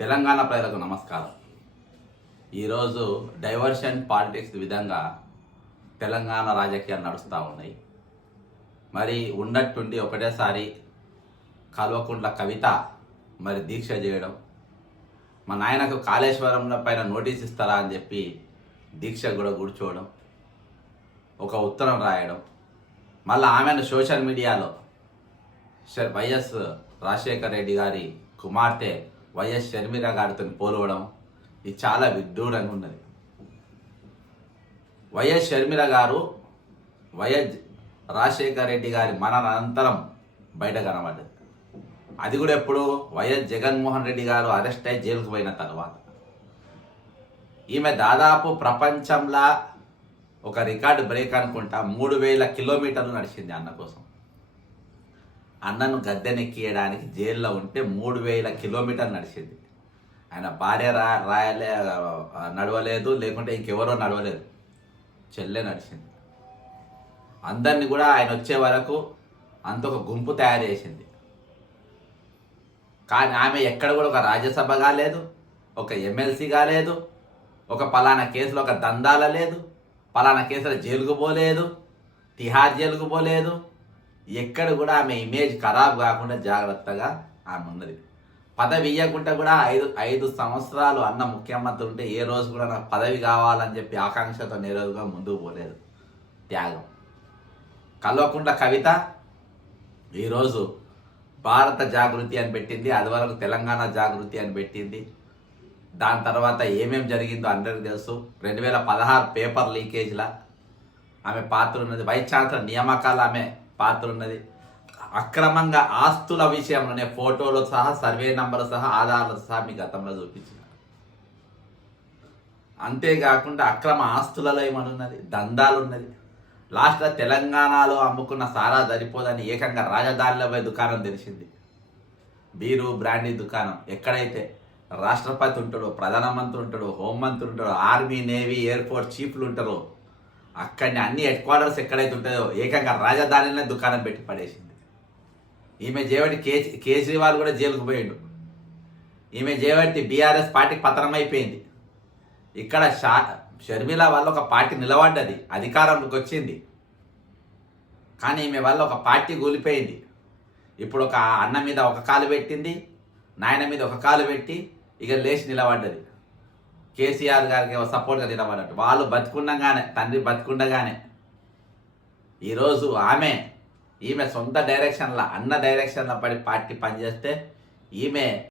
తెలంగాణ ప్రజలకు నమస్కారం. ఈరోజు డైవర్షన్ పాలిటిక్స్ విధంగా తెలంగాణ రాజకీయాలు నడుస్తూ ఉన్నాయి. మరి ఉన్నట్టుండి ఒకటేసారి కల్వకుంట్ల కవిత మరి దీక్ష చేయడం, మా నాయనకు కాళేశ్వరంలో పైన నోటీస్ ఇస్తారా అని చెప్పి దీక్ష కూడా కూర్చోవడం, ఒక ఉత్తరం రాయడం, మళ్ళీ ఆమెను సోషల్ మీడియాలో వైఎస్ రాజశేఖర రెడ్డి గారి కుమార్తె వైఎస్ షర్మిల గారితో పోలవడం, ఇది చాలా విడ్డూరంగా ఉన్నది. వైఎస్ షర్మిల గారు వైఎస్ రాజశేఖర రెడ్డి గారి మరణ అనంతరం బయట కనబడ్డది. అది కూడా ఎప్పుడు వైఎస్ జగన్మోహన్ రెడ్డి గారు అరెస్ట్ అయి జైలుకు పోయిన తర్వాత. ఈమె దాదాపు ప్రపంచంలో ఒక రికార్డు బ్రేక్ అనుకుంటా 3000 కిలోమీటర్లు నడిచింది అన్న కోసం. అన్నను గద్దెనెక్కియడానికి జైల్లో ఉంటే 3000 కిలోమీటర్లు నడిచింది. ఆయన భార్య నడవలేదు, లేకుంటే ఇంకెవరో నడవలేదు, చెల్లె నడిచింది. అందరినీ కూడా ఆయన వచ్చే వరకు అంత ఒక గుంపు తయారు చేసింది. కానీ ఆమె ఎక్కడ కూడా ఒక రాజ్యసభ కాలేదు, ఒక ఎమ్మెల్సీ కాలేదు, ఒక పలానా కేసులో ఒక దందాల లేదు, పలానా కేసులో జైలుకు పోలేదు, తిహార్ జైలుకు పోలేదు. ఎక్కడ కూడా ఆమె ఇమేజ్ ఖరాబ్ కాకుండా జాగ్రత్తగా ఆమె ఉన్నది. పదవి ఇవ్వకుండా కూడా ఐదు సంవత్సరాలు అన్న ముఖ్యమంత్రి ఉంటే ఏ రోజు కూడా నాకు పదవి కావాలని చెప్పి ఆకాంక్షతో ఏ రోజుగా ముందుకు పోలేదు. త్యాగం. కల్వకుంట్ల కవిత ఈరోజు భారత జాగృతి అని పెట్టింది, అది వరకు తెలంగాణ జాగృతి అని పెట్టింది. దాని తర్వాత ఏమేమి జరిగిందో అందరికీ తెలుసు. 2016 పేపర్ లీకేజ్లా ఆమె పాత్ర ఉన్నది. వైస్ ఛాన్సలర్ నియామకాలు ఆమె పాత్ర ఉన్నది. అక్రమంగా ఆస్తుల విషయంలోనే ఫోటోలు సహా, సర్వే నంబర్ సహా, ఆధారాలు సహా మీ గతంలో చూపించిన. అంతేకాకుండా అక్రమ ఆస్తులలో ఏమనున్నది, దందాలు ఉన్నది. లాస్ట్లో తెలంగాణలో అమ్ముకున్న సారా సరిపోదని ఏకంగా రాజధానిలో పోయి దుకాణం తెరిచింది. బీరు బ్రాండీ దుకాణం. ఎక్కడైతే రాష్ట్రపతి ఉంటాడో, ప్రధానమంత్రి ఉంటాడో, హోంమంత్రి ఉంటాడో, ఆర్మీ, నేవీ, ఎయిర్పోర్ట్ చీఫ్లు ఉంటారో, అక్కడిని అన్ని హెడ్ క్వార్టర్స్ ఎక్కడైతే ఉంటుందో ఏకంగా రాజధానిలోనే దుకాణం పెట్టి పడేసింది. ఈమె చేయబట్టి కేజ్రీవాల్ కూడా జైలుకు పోయిండు. ఈమె చేయబట్టి బీఆర్ఎస్ పార్టీకి పతనం అయిపోయింది. ఇక్కడ షర్మిల వల్ల ఒక పార్టీ నిలబడ్డది, అధికారంలోకి వచ్చింది. కానీ ఈమె వల్ల ఒక పార్టీ కూలిపోయింది. ఇప్పుడు ఒక అన్న మీద ఒక కాలు పెట్టింది, నాయన మీద ఒక కాలు పెట్టి ఇక లేచి నిలబడ్డది. కేసీఆర్ గారికి సపోర్ట్గా నిలబడ్డట్టు. వాళ్ళు బతుకుండగానే, తండ్రి బతుకుండగానే ఈరోజు ఈమె సొంత డైరెక్షన్లో, అన్న డైరెక్షన్లో పడి పార్టీ పనిచేస్తే ఈమె